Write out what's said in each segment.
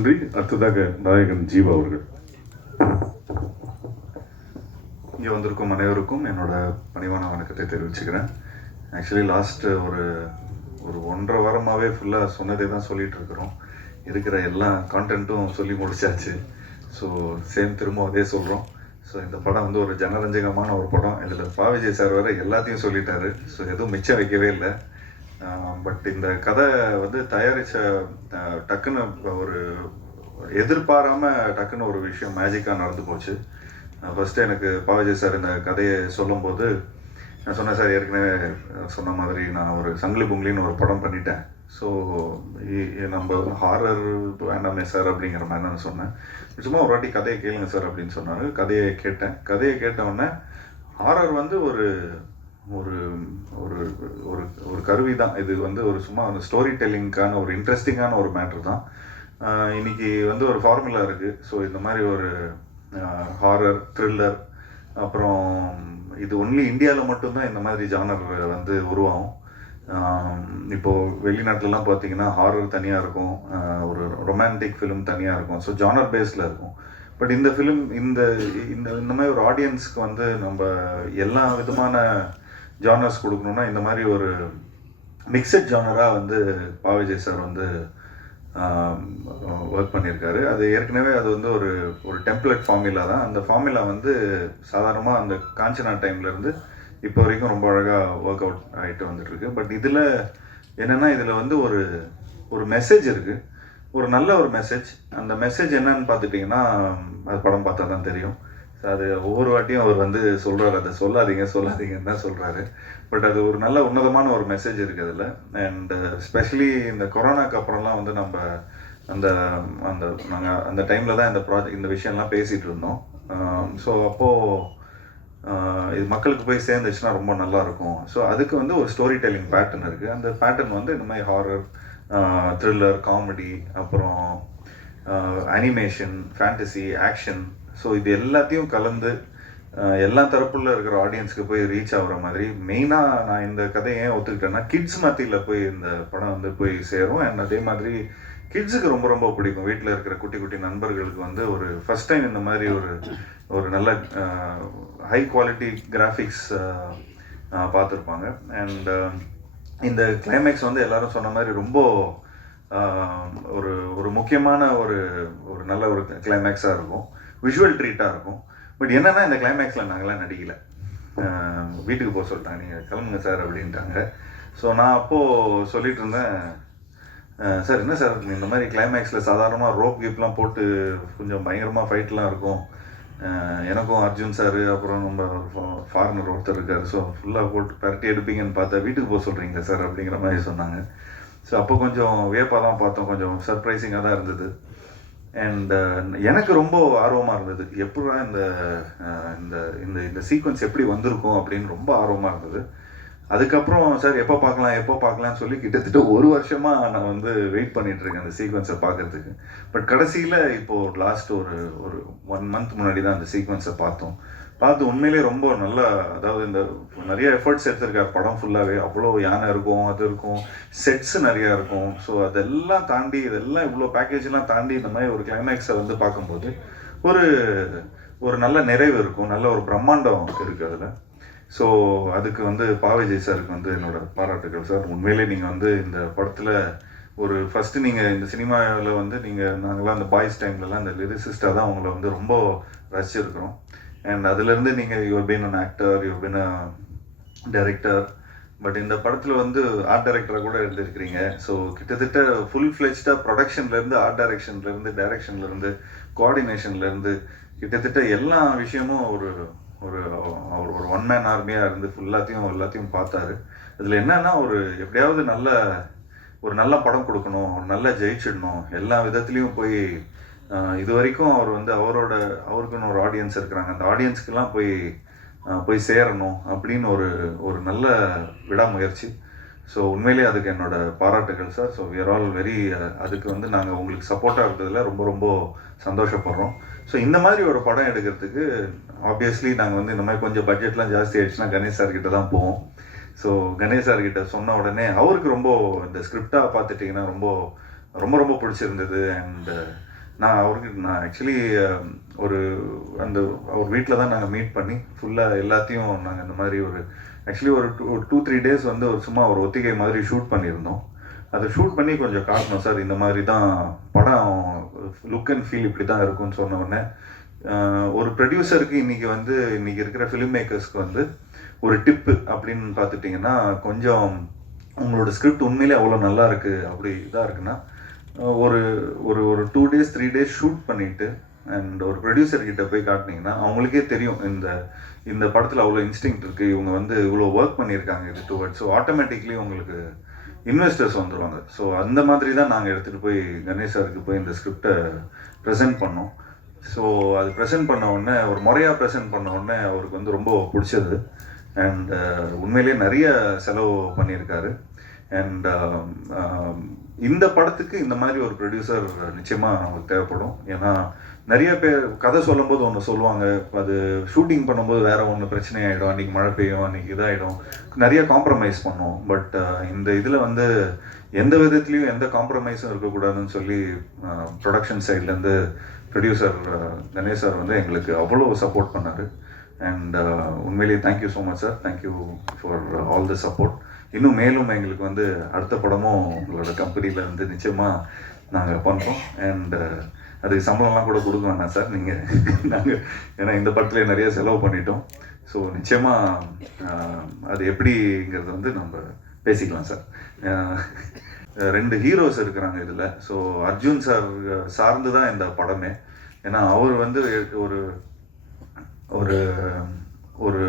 நன்றி. அடுத்ததாக நாயகன் ஜீவா அவர்கள். இங்கே வந்திருக்கும் அனைவருக்கும் என்னோட பணிவான வணக்கத்தை தெரிவிச்சுக்கிறேன். ஆக்சுவலி லாஸ்ட் ஒரு 1.5 வாரமாகவே ஃபுல்லாக சொன்னதே தான் சொல்லிகிட்டு இருக்கிறோம். இருக்கிற எல்லா கான்டென்ட்டும் சொல்லி முடிச்சாச்சு. ஸோ சேம் திரும்ப அதே சொல்கிறோம். ஸோ இந்த படம் வந்து ஒரு ஜனரஞ்சகமான ஒரு படம். இதில் பா. விஜய் சார் வேறு எல்லாத்தையும் சொல்லிட்டாரு. ஸோ எதுவும் மிச்சம் வைக்கவே இல்லை. பட் இந்த கதை வந்து தயாரித்த டக்குன்னு ஒரு எதிர்பாராமல் டக்குன்னு ஒரு விஷயம் மேஜிக்காக நடந்து போச்சு. ஃபஸ்ட்டு எனக்கு பா. விஜய் சார் இந்த கதையை சொல்லும்போது நான் சொன்னேன், சார் ஏற்கனவே சொன்ன மாதிரி நான் ஒரு சங்கிலி பொங்கலின்னு ஒரு படம் பண்ணிட்டேன். ஸோ நம்ம ஹாரர் வேண்டாமே சார் அப்படிங்கிற மாதிரி நான் சொன்னேன். சும்மா ஒரு வாட்டி கதையை கேளுங்க சார் அப்படின்னு சொன்னார். கதையை கேட்டேன். கதையை கேட்டவுடனே ஹாரர் வந்து ஒரு ஒரு ஒரு ஒரு ஒரு கருவி தான். இது வந்து ஒரு சும்மா அந்த ஸ்டோரி டெல்லிங்க்கான ஒரு இன்ட்ரெஸ்டிங்கான ஒரு மேட்ரு தான். இன்றைக்கி வந்து ஒரு ஃபார்முலா இருக்குது. ஸோ இந்த மாதிரி ஒரு ஹாரர் த்ரில்லர், அப்புறம் இது ஒன்லி இந்தியாவில் மட்டும்தான் இந்த மாதிரி ஜானர் வந்து உருவாகும். இப்போது வெளிநாட்டிலலாம் பார்த்தீங்கன்னா ஹாரர் தனியாக இருக்கும், ஒரு ரொமான்டிக் ஃபிலிம் தனியாக இருக்கும். ஸோ ஜானர் பேஸில் இருக்கும். பட் இந்த ஃபிலிம் இந்த இந்த மாதிரி ஒரு ஆடியன்ஸ்க்கு வந்து நம்ம எல்லா விதமான ஜானர்ஸ் கொடுக்கணுன்னா இந்த மாதிரி ஒரு மிக்சட் ஜானராக வந்து பா. விஜய் சார் வந்து ஒர்க் பண்ணியிருக்காரு. அது ஏற்கனவே அது வந்து ஒரு டெம்ப்ளேட் ஃபார்முலா தான். அந்த ஃபார்முலா வந்து சாதாரணமாக அந்த காஞ்சனா டைம்லேருந்து இப்போ வரைக்கும் ரொம்ப அழகாக ஒர்க் அவுட் ஆகிட்டு வந்துட்டுருக்கு. பட் இதில் என்னென்னா இதில் வந்து ஒரு மெசேஜ் இருக்குது, ஒரு நல்ல ஒரு மெசேஜ். அந்த மெசேஜ் என்னன்னு பார்த்துட்டிங்கன்னா அது படம் பார்த்தா தான் தெரியும். ஸோ அது ஒவ்வொரு வாட்டியும் அவர் வந்து சொல்கிறார், அதை சொல்லாதீங்கன்னு தான் சொல்கிறாரு. பட் அது ஒரு நல்ல உன்னதமான ஒரு மெசேஜ் இருக்குது அதில். அண்ட் ஸ்பெஷலி இந்த கொரோனாக்கு அப்புறம்லாம் வந்து நம்ம நாங்கள் அந்த டைமில் தான் இந்த விஷயம்லாம் பேசிகிட்டு இருந்தோம். ஸோ அப்போது இது மக்களுக்கு போய் சேர்ந்துச்சுன்னா ரொம்ப நல்லாயிருக்கும். ஸோ அதுக்கு வந்து ஒரு ஸ்டோரி டெல்லிங் பேட்டர்ன் இருக்குது. அந்த பேட்டர்ன் வந்து இந்த மாதிரி ஹாரர், த்ரில்லர், காமெடி, அப்புறம் அனிமேஷன், ஃபேண்டசி, ஆக்ஷன், ஸோ இது எல்லாத்தையும் கலந்து எல்லா தரப்புல இருக்கிற ஆடியன்ஸ்க்கு போய் ரீச் ஆகிற மாதிரி மெயினாக நான் இந்த கதையை ஏன் ஒத்துக்கிட்டேன்னா கிட்ஸ் மத்தியில் போய் இந்த படம் வந்து போய் சேரும். அண்ட் அதே மாதிரி கிட்ஸுக்கு ரொம்ப ரொம்ப பிடிக்கும். வீட்டில் இருக்கிற குட்டி குட்டி நண்பர்களுக்கு வந்து ஒரு ஃபஸ்ட் டைம் இந்த மாதிரி ஒரு நல்ல ஹை குவாலிட்டி கிராஃபிக்ஸ் பார்த்துருப்பாங்க. அண்ட் இந்த கிளைமேக்ஸ் வந்து எல்லாரும் சொன்ன மாதிரி ரொம்ப ஒரு முக்கியமான ஒரு நல்ல ஒரு கிளைமேக்ஸாக இருக்கும், விஷுவல் ட்ரீட்டாக இருக்கும். பட் என்னென்னா இந்த கிளைமேக்ஸில் நாங்களாம் நடிக்கலை. வீட்டுக்கு போக சொல்லிட்டாங்க, நீங்கள் கிளம்புங்க சார் அப்படின்ட்டாங்க. ஸோ நான் அப்போது சொல்லிட்டு இருந்தேன், சார் என்ன சார் இந்த மாதிரி கிளைமேக்ஸில் சாதாரணமாக ரோப் கீப்லாம் போட்டு கொஞ்சம் பயங்கரமாக ஃபைட்லாம் இருக்கும், எனக்கும் அர்ஜுன் சார் அப்புறம் நம்ம ஃபாரினர் ஒருத்தர் இருக்கார், ஸோ ஃபுல்லாக போட்டு பரட்டி எடுப்பீங்கன்னு பார்த்தா வீட்டுக்கு போக சொல்கிறீங்க சார் அப்படிங்கிற மாதிரி சொன்னாங்க. ஸோ அப்போ கொஞ்சம் வியப்பாக தான் பார்த்தோம், கொஞ்சம் சர்ப்ரைசிங்காக தான் இருந்தது. அண்ட் எனக்கு ரொம்ப ஆர்வமாக இருந்தது, எப்படா இந்த சீக்வன்ஸ் எப்படி வந்திருக்கும் அப்படின்னு ரொம்ப ஆர்வமாக இருந்தது. அதுக்கப்புறம் சார் எப்போ பார்க்கலாம்னு சொல்லி கிட்டத்தட்ட 1 வருஷமாக நான் வந்து வெயிட் பண்ணிகிட்ருக்கேன் அந்த சீக்வன்ஸை பார்க்குறதுக்கு. பட் கடைசியில் இப்போது லாஸ்ட் ஒரு 1 மந்த் முன்னாடி தான் அந்த சீக்வன்ஸை பார்த்து உண்மையிலே ரொம்ப நல்லா, அதாவது இந்த நிறைய எஃபர்ட்ஸ் எடுத்திருக்கார் படம் ஃபுல்லாகவே. அவ்வளோ யானை இருக்கும், அது இருக்கும், செட்ஸு நிறையா இருக்கும். ஸோ அதெல்லாம் தாண்டி இதெல்லாம் இவ்வளோ பேக்கேஜெலாம் தாண்டி இந்த மாதிரி ஒரு கிளைமேக்ஸை வந்து பார்க்கும்போது ஒரு நல்ல நிறைவு இருக்கும், நல்ல ஒரு பிரம்மாண்டம் இருக்குது அதில். ஸோ அதுக்கு வந்து பா. விஜய் சாருக்கு வந்து என்னோடய பாராட்டுகள் சார். உண்மையிலே நீங்கள் வந்து இந்த படத்தில் ஃபஸ்ட்டு நீங்கள் இந்த சினிமாவில் வந்து நாங்களாம் அந்த பாய்ஸ் டைம்லலாம் அந்த லிரிசிஸ்டாக தான் அவங்கள வந்து ரொம்ப ரசிச்சிருக்கிறோம். அண்ட் அதுலேருந்து நீங்கள் your been an actor, your been a director. But இந்த படத்தில் வந்து ஆர்ட் டைரக்டராக கூட எழுதியிருக்கிறீங்க. ஸோ கிட்டத்தட்ட ஃபுல் ஃப்ளெஜ்டாக ப்ரொடக்ஷன்லேருந்து, ஆர்ட் டைரக்ஷன்லேருந்து, கோஆர்டினேஷன்லேருந்து கிட்டத்தட்ட எல்லா விஷயமும் ஒரு ஒன் மேன் ஆர்மியாக இருந்து எல்லாத்தையும் பார்த்தாரு. இதில் என்னன்னா எப்படியாவது நல்ல படம் கொடுக்கணும், நல்லா ஜெயிச்சிடணும், எல்லா விதத்துலேயும் போய் இது வரைக்கும் அவர் வந்து அவருக்குன்னு ஒரு ஆடியன்ஸ் இருக்கிறாங்க, அந்த ஆடியன்ஸ்க்கெல்லாம் போய் சேரணும் அப்படின்னு ஒரு நல்ல விடாமுயற்சி. ஸோ உண்மையிலே அதுக்கு என்னோட பாராட்டுகள் sir. So we are all very அதுக்கு வந்து நாங்கள் உங்களுக்கு சப்போர்ட்டாக இருக்கிறதுல ரொம்ப ரொம்ப சந்தோஷப்படுறோம். ஸோ இந்த மாதிரி ஒரு படம் எடுக்கிறதுக்கு ஆப்வியஸ்லி நாங்கள் வந்து இந்த மாதிரி கொஞ்சம் பட்ஜெட்லாம் ஜாஸ்தி ஆகிடுச்சுன்னா கணேஷ் சார்கிட்ட தான் போவோம். ஸோ கணேஷ் சார்கிட்ட சொன்ன உடனே அவருக்கு ரொம்ப இந்த ஸ்கிரிப்டாக பார்த்துட்டிங்கன்னா ரொம்ப ரொம்ப ரொம்ப பிடிச்சிருந்தது. அண்ட் நான் ஆக்சுவலி ஒரு அந்த அவர் வீட்டில் தான் நாங்கள் மீட் பண்ணி ஃபுல்லாக எல்லாத்தையும் நாங்கள் இந்த மாதிரி ஆக்சுவலி ஒரு 2-3 டேஸ் வந்து சும்மா ஒரு ஒத்திகை மாதிரி ஷூட் பண்ணியிருந்தோம். அதை ஷூட் பண்ணி கொஞ்சம் காட்டணும் சார், இந்த மாதிரி தான் படம் லுக் அண்ட் ஃபீல் இப்படி தான் இருக்கும்னு சொன்ன உடனே ஒரு ப்ரொடியூசருக்கு இன்னைக்கு இருக்கிற ஃபிலிம் மேக்கர்ஸ்க்கு வந்து ஒரு டிப்பு அப்படின்னு பார்த்துட்டிங்கன்னா, கொஞ்சம் உங்களோட ஸ்கிரிப்ட் உண்மையிலே அவ்வளோ நல்லா இருக்குது அப்படி இதாக இருக்குன்னா ஒரு ஒரு ஒரு 2 டேஸ் 3 டேஸ் ஷூட் பண்ணிவிட்டு அண்ட் ஒரு ப்ரொடியூசர் கிட்ட போய் காட்டினீங்கன்னா அவங்களுக்கே தெரியும் இந்த படத்தில் அவ்வளோ இன்ஸ்டிங்க்ட் இருக்குது, இவங்க வந்து இவ்வளோ ஒர்க் பண்ணியிருக்காங்க இது டுவர்ட்ஸ். ஸோ ஆட்டோமேட்டிக்லி உங்களுக்கு இன்வெஸ்டர்ஸ் வந்துடுவாங்க. ஸோ அந்த மாதிரி தான் நாங்கள் எடுத்துகிட்டு போய் கணேஷ் சாருக்கு போய் இந்த ஸ்கிரிப்டை ப்ரெசென்ட் பண்ணோம். ஸோ அது ப்ரெசென்ட் பண்ண உடனே ஒரு முறையாக ப்ரெசென்ட் பண்ண உடனே அவருக்கு வந்து ரொம்ப பிடிச்சது. அண்ட் உண்மையிலேயே நிறைய செலவு பண்ணியிருக்காரு. அண்ட் இந்த படத்துக்கு இந்த மாதிரி ஒரு ப்ரொடியூசர் நிச்சயமாக நமக்கு தேவைப்படும். ஏன்னா நிறைய பேர் கதை சொல்லும்போது ஒன்று சொல்லுவாங்க, அது ஷூட்டிங் பண்ணும்போது வேற ஒன்று பிரச்சனை ஆகிடும், அன்றைக்கி மழை பெய்யும், அன்றைக்கி இதாகிடும், நிறைய காம்ப்ரமைஸ் பண்ணுவோம். பட் இந்த இதில் வந்து எந்த விதத்துலேயும் எந்த காம்ப்ரமைஸும் இருக்கக்கூடாதுன்னு சொல்லி ப்ரொடக்ஷன் சைட்லேருந்து ப்ரொடியூசர் கணேஷ் சார் வந்து எங்களுக்கு அவ்வளோ சப்போர்ட் பண்ணார். அண்ட் உண்மையிலேயே thank you so much sir, thank you for all the support. இன்னும் மேலும் எங்களுக்கு வந்து அடுத்த படமும் உங்களோட கம்பெனியில் வந்து நிச்சயமாக நாங்கள் பண்ணுறோம். அண்ட் அதுக்கு சம்பளம்லாம் கூட கொடுக்க வேணாம் சார், நாங்கள் ஏன்னா இந்த படத்துலேயே நிறைய செலவு பண்ணிட்டோம். ஸோ நிச்சயமாக அது எப்படிங்கிறது வந்து நம்ம பேசிக்கலாம் சார். 2 ஹீரோஸ் இருக்கிறாங்க இதில். ஸோ அர்ஜுன் சார் சார்ந்து தான் இந்த படமே. ஏன்னா அவர் வந்து ஒரு ஒரு ஒரு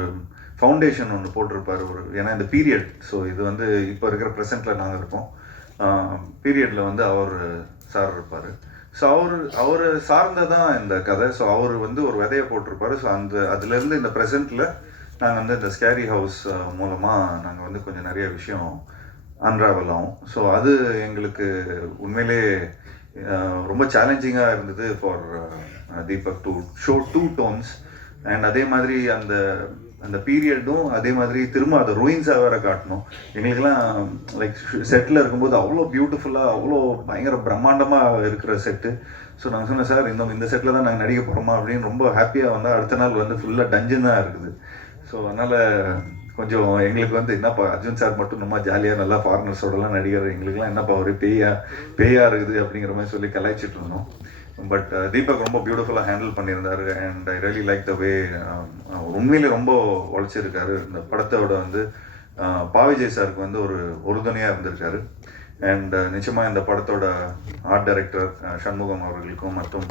ஃபவுண்டேஷன் ஒன்று போட்டிருப்பார் ஏன்னா இந்த பீரியட். ஸோ இது வந்து இப்போ இருக்கிற ப்ரெசென்ட்டில் நாங்கள் இருக்கோம், பீரியடில் வந்து அவர் சார் இருப்பார். ஸோ அவர் சார்ந்ததான் இந்த கதை. ஸோ அவர் வந்து ஒரு விதையை போட்டிருப்பார். ஸோ அதுலேருந்து இந்த ப்ரெசென்ட்டில் நாங்கள் வந்து இந்த ஸ்கேரி ஹவுஸ் மூலமாக நாங்கள் வந்து கொஞ்சம் நிறைய விஷயம் அன்ராவல் ஆகும். ஸோ அது எங்களுக்கு உண்மையிலே ரொம்ப சேலஞ்சிங்காக இருந்தது for Deepak to show 2 tones. And அதே மாதிரி அந்த பீரியடும் அதே மாதிரி திரும்ப அதை ரூயின்ஸாக வேற காட்டணும். எங்களுக்கெல்லாம் லைக் செட்டில் இருக்கும்போது அவ்வளோ பியூட்டிஃபுல்லாக அவ்வளோ பயங்கர பிரம்மாண்டமாக இருக்கிற செட்டு. ஸோ நாங்கள் சொன்னேன் சார், இந்த செட்டில் தான் நாங்கள் நடிக்க போகிறோமா அப்படின்னு ரொம்ப ஹாப்பியாக வந்தால் அடுத்த நாள் வந்து ஃபுல்லாக டஞ்சன் தான் இருக்குது. ஸோ அதனால் கொஞ்சம் எங்களுக்கு வந்து என்னப்பா அர்ஜுன் சார் மட்டும் ரொம்ப ஜாலியாக நல்லா ஃபாரினர்ஸோடலாம் நடிகர், எங்களுக்குலாம் என்னப்பா ஒரு பேயா இருக்குது அப்படிங்கிற மாதிரி சொல்லி கலாய்ச்சிட்டு இருந்தோம். பட் தீபக் ரொம்ப பியூட்டிஃபுல்லாக ஹேண்டில் பண்ணியிருந்தாரு. And I really like the way உண்மையிலே ரொம்ப உழைச்சிருக்காரு. இந்த படத்தோட வந்து பாவிஜய் சாருக்கு வந்து ஒரு உறுதுணையாக இருந்திருக்காரு. அண்ட் நிச்சயமாக இந்த படத்தோட ஆர்ட் டைரக்டர் சண்முகம் அவர்களுக்கும் மற்றும்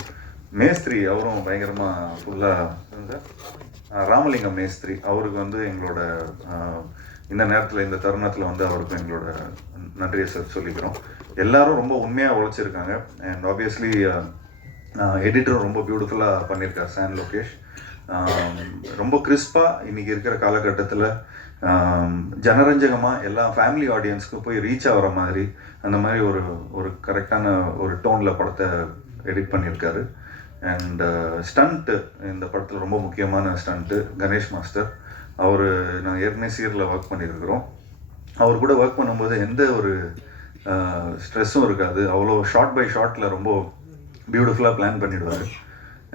மேஸ்திரி அவரும் பயங்கரமாக ஃபுல்லாக ராமலிங்கம் மேஸ்திரி அவருக்கு வந்து எங்களோட இந்த நேரத்தில் இந்த தருணத்தில் வந்து அவருக்கும் எங்களோட நன்றியை சொல்லிக்கிறோம். எல்லாரும் ரொம்ப உண்மையாக உழைச்சிருக்காங்க. அண்ட் ஆப்வியஸ்லி எடிட்டரும் ரொம்ப பியூட்டிஃபுல்லாக பண்ணியிருக்கார் சான் லோகேஷ். ரொம்ப கிறிஸ்பாக இன்றைக்கி இருக்கிற காலகட்டத்தில் ஜனரஞ்சகமாக எல்லா ஃபேமிலி ஆடியன்ஸ்க்கும் போய் ரீச் ஆகிற மாதிரி அந்த மாதிரி ஒரு கரெக்டான ஒரு டோனில் படத்தை எடிட் பண்ணியிருக்காரு. அண்ட் ஸ்டண்ட்டு இந்த படத்தில் ரொம்ப முக்கியமான ஸ்டண்ட்டு கணேஷ் மாஸ்டர். நான் ஏற்கனவே சீரில் ஒர்க் பண்ணியிருக்கிறோம். அவர் கூட ஒர்க் பண்ணும்போது எந்த ஒரு ஸ்ட்ரெஸ்ஸும் இருக்காது. அவ்வளோ ஷார்ட் பை ஷார்ட்டில் ரொம்ப பியூட்டிஃபுல்லாக பிளான் பண்ணிவிடுவார்.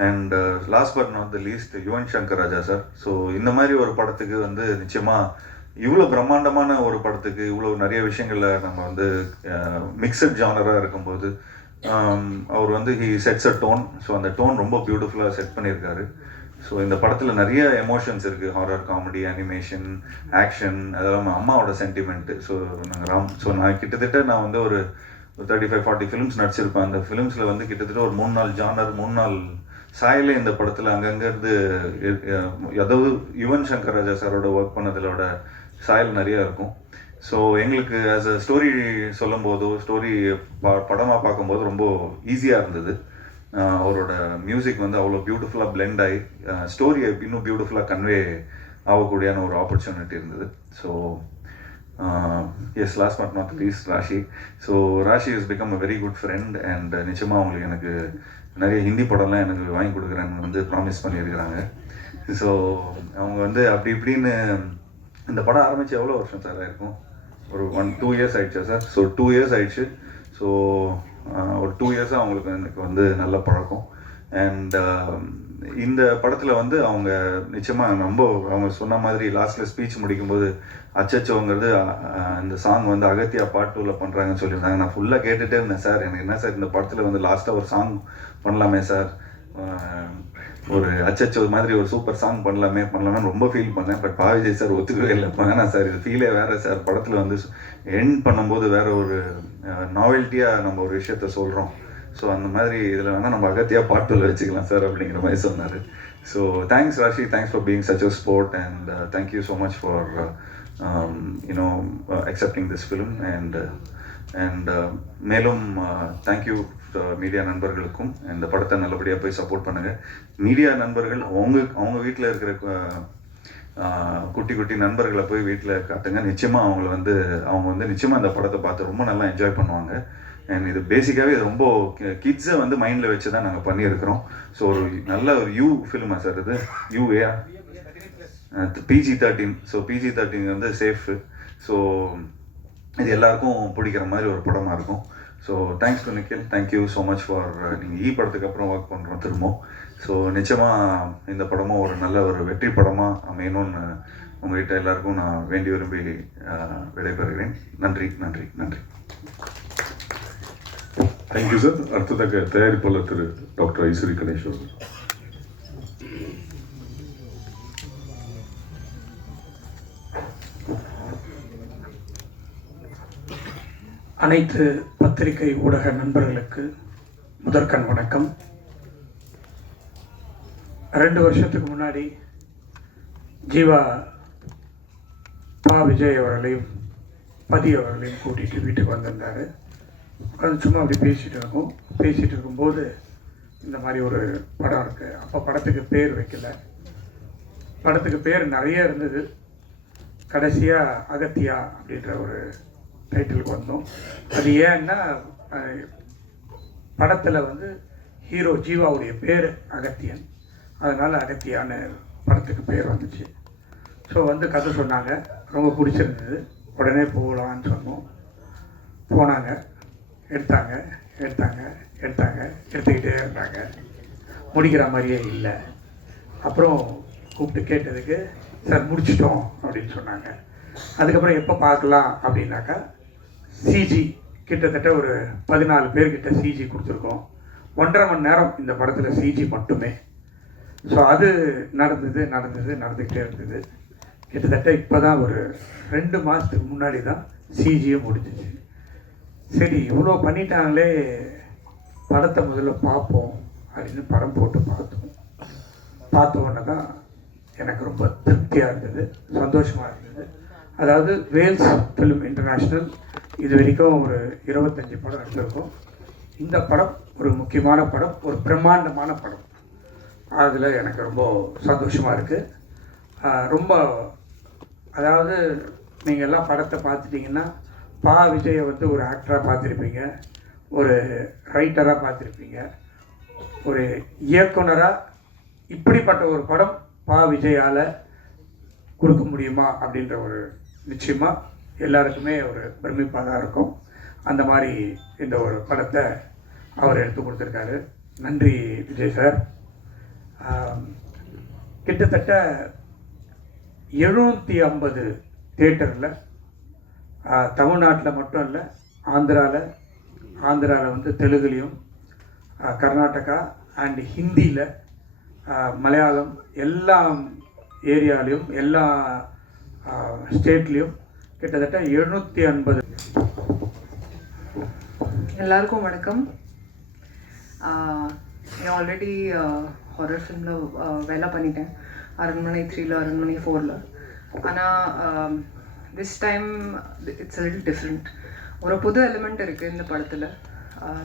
And last but not the least Yuvan Shankar Raja sir. So இந்த மாதிரி ஒரு படத்துக்கு வந்து நிச்சயமாக இவ்வளோ பிரம்மாண்டமான ஒரு படத்துக்கு இவ்வளோ நிறைய விஷயங்களில் நம்ம வந்து மிக்சட் ஜானராக இருக்கும்போது அவர் வந்து he sets a tone. So அந்த டோன் ரொம்ப பியூட்டிஃபுல்லாக செட் பண்ணியிருக்காரு. ஸோ இந்த படத்தில் நிறைய எமோஷன்ஸ் இருக்குது, ஹாரர், காமெடி, அனிமேஷன், ஆக்ஷன், அதெல்லாம் அம்மாவோட சென்டிமெண்ட்டு. ஸோ நான் கிட்டத்தட்ட நான் வந்து ஒரு 35-40 ஃபிலிம்ஸ் நடிச்சிருப்பேன். அந்த ஃபிலிம்ஸில் வந்து கிட்டத்தட்ட ஒரு 3 நாள் ஜானர் 3 நாள் சாயலே இந்த படத்தில் அங்கங்கேருந்து அதாவது யுவன் சங்கர் ராஜா சாரோட ஒர்க் பண்ணதோட சாயல் நிறையா இருக்கும். ஸோ எங்களுக்கு ஆஸ் அ ஸ்டோரி சொல்லும் போதோ ஸ்டோரி படமாக பார்க்கும்போது ரொம்ப ஈஸியாக இருந்தது. அவரோட மியூசிக் வந்து அவ்வளோ பியூட்டிஃபுல்லாக பிளெண்ட் ஆகி ஸ்டோரியை இன்னும் பியூட்டிஃபுல்லாக கன்வே ஆகக்கூடியான ஒரு ஆப்பர்ச்சுனிட்டி இருந்தது. So yes, last but not least Rashi. So Rashi is become a very good friend. And நிச்சயமாக அவங்களுக்கு எனக்கு நிறைய ஹிந்தி படம்லாம் எனக்கு வாங்கி கொடுக்குறேன்னு வந்து ப்ராமிஸ் பண்ணியிருக்கிறாங்க. ஸோ அவங்க வந்து அப்படி இப்படின்னு இந்த படம் ஆரம்பித்து எவ்வளோ வருஷம் சார் ஆயிருக்கும்? ஒரு 1-2 இயர்ஸ் ஆயிடுச்சா சார்? ஸோ 2 இயர்ஸ் ஆயிடுச்சு. ஸோ ஒரு 2 இயர்ஸாக அவங்களுக்கு எனக்கு வந்து நல்ல பழக்கம். அண்ட் இந்த படத்தில் வந்து அவங்க நிச்சயமாக ரொம்ப அவங்க சொன்ன மாதிரி லாஸ்ட்டில் ஸ்பீச் முடிக்கும்போது அச்சச்சோங்கிறது இந்த சாங் வந்து அகத்தியா பார்ட் 2ல் பண்ணுறாங்கன்னு சொல்லியிருந்தாங்க. நான் ஃபுல்லாக கேட்டுகிட்டே இருந்தேன், சார் எனக்கு என்ன சார் இந்த படத்தில் வந்து லாஸ்ட்டாக ஒரு சாங் பண்ணலாமே சார், ஒரு அச்சச்சோ மாதிரி ஒரு சூப்பர் சாங் பண்ணலாமே ரொம்ப ஃபீல் பண்ணேன். பட் பாவிஜய் சார் ஒத்துக்கவே இல்லை. வேணாம் சார், இது ஃபீலே வேறு சார், படத்தில் வந்து எண்ட் பண்ணும்போது வேறு ஒரு நாவல்ட்டியாக நம்ம ஒரு விஷயத்த சொல்கிறோம். ஸோ அந்த மாதிரி இதில் வேணால் நம்ம அகத்தியாக பாட்டில் வச்சுக்கலாம் சார் அப்படிங்கிற மாதிரி சொன்னார். So thanks Raashi, thanks for being such a sport and thank you so much for you know accepting this film. And மேலும் தேங்க்யூ மீடியா நண்பர்களுக்கும். இந்த படத்தை நல்லபடியாக போய் சப்போர்ட் பண்ணுங்கள். மீடியா நண்பர்கள் அவங்க வீட்டில் இருக்கிற குட்டி குட்டி நண்பர்களை போய் வீட்டில் காட்டுங்க. நிச்சயமாக அவங்க வந்து நிச்சயமாக இந்த படத்தை பார்த்து ரொம்ப நல்லா என்ஜாய் பண்ணுவாங்க. அண்ட் இது பேசிக்காகவே இது ரொம்ப கிட்ஸை வந்து மைண்டில் வச்சு தான் நாங்கள் பண்ணியிருக்கிறோம். ஸோ ஒரு நல்ல ஒரு யூ ஃபிலிமா சார் இது? யூஏயா PG-13. ஸோ PG-13 வந்து சேஃபு. ஸோ இது எல்லாருக்கும் பிடிக்கிற மாதிரி ஒரு படமாக இருக்கும். So thanks to Nikhil, thank you so much for நீங்கள் படத்துக்கு அப்புறம் ஒர்க் பண்ணுறோம் திரும்பவும். ஸோ நிச்சயமாக இந்த படமும் ஒரு நல்ல ஒரு வெற்றி படமாக அமையணும்னு உங்கள்கிட்ட எல்லாருக்கும் நான் வேண்டி விரும்பி விடைபெறுகிறேன். நன்றி நன்றி நன்றி. Thank you sir. அடுத்ததாக தயாரிப்பாளர் திரு டாக்டர் ஐஸ்வரி கணேஷ் அவர்கள். அனைத்து பத்திரிகை ஊடக நண்பர்களுக்கு முதற்கண் வணக்கம். 2 வருஷத்துக்கு முன்னாடி ஜீவா விஜய் அவர்களையும் பதி அவர்களையும் கூட்டிகிட்டு வீட்டுக்கு வந்திருந்தார். உட்காந்து சும்மா அப்படி பேசிகிட்டு இருக்கும்போது இந்த மாதிரி ஒரு படம் இருக்குது. அப்போ படத்துக்கு பேர் வைக்கல, படத்துக்கு பேர் நிறைய இருந்தது. கடைசியாக அகத்தியா அப்படின்ற ஒரு டைட்டிலுக்கு வந்தோம். அது ஏன்னா படத்தில் வந்து ஹீரோ ஜீவாவுடைய பேர் அகத்தியன், அதனால் அகத்தியான்னு படத்துக்கு பேர் வந்துச்சு. ஸோ வந்து கதை சொன்னாங்க, ரொம்ப பிடிச்சிருந்தது. உடனே போகலான்னு சொன்னோம். போனாங்க, எடுத்துக்கிட்டே இருந்தாங்க. முடிக்கிற மாதிரியே இல்லை. அப்புறம் கூப்பிட்டு கேட்டதுக்கு சார் முடிச்சிட்டோம் அப்படின்னு சொன்னாங்க. அதுக்கப்புறம் எப்போ பார்க்கலாம் அப்படின்னாக்கா சிஜி கிட்டத்தட்ட ஒரு 14 பேர்கிட்ட சிஜி கொடுத்துருக்கோம். 1.5 மணி நேரம் இந்த படத்தில் சிஜி மட்டுமே. ஸோ அது நடந்துக்கிட்டே இருந்தது. கிட்டத்தட்ட இப்போ தான் ஒரு 2 மாதத்துக்கு முன்னாடி தான் சிஜியும் முடிஞ்சிச்சு. சரி, இவ்வளோ பண்ணிட்டாங்களே, படத்தை முதல்ல பார்ப்போம் அப்படின்னு படம் போட்டு பார்த்தோன்னே தான் எனக்கு ரொம்ப திருப்தியாக இருந்தது, சந்தோஷமாக இருந்தது. அதாவது வேல்ஸ் ஃபிலிம் இன்டர்நேஷ்னல் இது வரைக்கும் ஒரு 25 படம் எடுத்திருக்கோம். இந்த படம் ஒரு முக்கியமான படம், ஒரு பிரம்மாண்டமான படம். அதில் எனக்கு ரொம்ப சந்தோஷமாக இருக்குது. ரொம்ப அதாவது நீங்கள் எல்லாம் படத்தை பார்த்துட்டிங்கன்னா விஜயை வந்து ஒரு ஆக்டராக பார்த்துருப்பீங்க, ஒரு ரைட்டராக பார்த்துருப்பீங்க, ஒரு இயக்குனராக. இப்படிப்பட்ட ஒரு படம் விஜயால் கொடுக்க முடியுமா அப்படின்ற ஒரு நிச்சயமாக எல்லாருக்குமே ஒரு பிரமிப்பாக தான் இருக்கும். அந்த மாதிரி இந்த ஒரு படத்தை அவர் எடுத்து கொடுத்துருக்காரு. நன்றி விஜய் சார். கிட்டத்தட்ட 750 தியேட்டரில், தமிழ்நாட்டில் மட்டும் இல்லை, ஆந்திராவில் வந்து தெலுங்குலேயும், கர்நாடகா அண்ட் ஹிந்தியில், மலையாளம், எல்லா ஏரியாலையும், எல்லா ஸ்டேட்லேயும் கிட்டத்தட்ட 750. எல்லாருக்கும் வணக்கம். நான் ஆல்ரெடி ஹாரர் ஃபிலிமில் வேலை பண்ணிட்டேன், அரண்மனை 3ல், அரண்மனை 4ல். ஆனால் this time it's little different. ஒரு புது எலிமெண்ட் இருக்குது இந்த படத்தில்.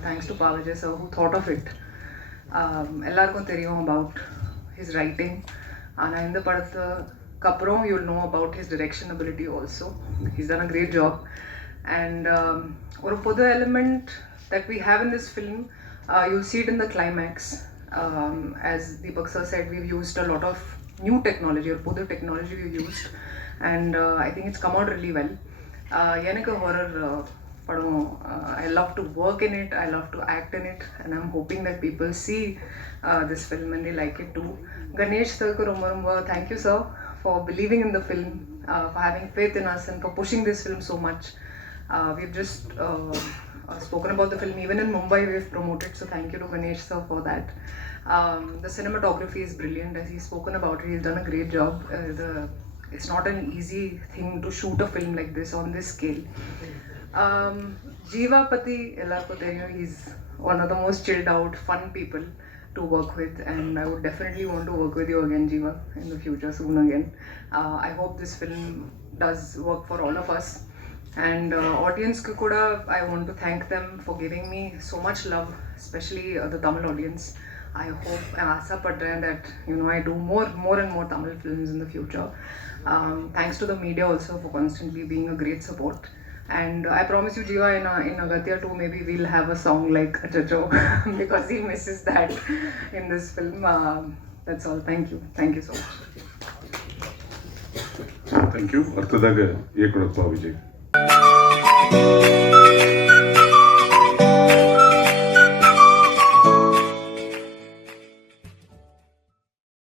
Thanks to Vijay sir who thought of it. எல்லாருக்கும் தெரியும் அபவுட் ஹிஸ் ரைட்டிங். ஆனால் இந்த படத்துக்கு அப்புறம் you will know about his direction ability also. He's done a great job. And ஒரு புது element that we have in this film, you'll see it in the climax. As Deepak sir said, we've used a lot of new technology, or Pudu technology we've used, and I think it's come out really well. எனக்கு horror padam. I love to work in it, I love to act in it, and I'm hoping that people see this film and they like it too. Ganesh sir ko romba romba thank you sir for believing in the film, for having faith in us and for pushing this film so much. We've just spoken about the film even in Mumbai, we've promoted, so thank you to Ganesh sir for that. The cinematography is brilliant, as he's spoken about it. He's done a great job. It's not an easy thing to shoot a film like this on this scale. Jeeva Pati, ellarku theriyum, he's one of the most chilled out, fun people to work with, and I would definitely want to work with you again, Jeeva, in the future, soon again. I hope this film does work for all of us. And audience ku kuda, I want to thank them for giving me so much love, especially the Tamil audience. I hope and asa padren that I do more and more Tamil films in the future. Thanks to the media also for constantly being a great support. And I promise you, Jeeva, in Agatya too, maybe we'll have a song like Achacho because he misses that in this film. That's all. Thank you so much. Thank you. அடுத்ததாக இயக்குனர் பா. விஜய்.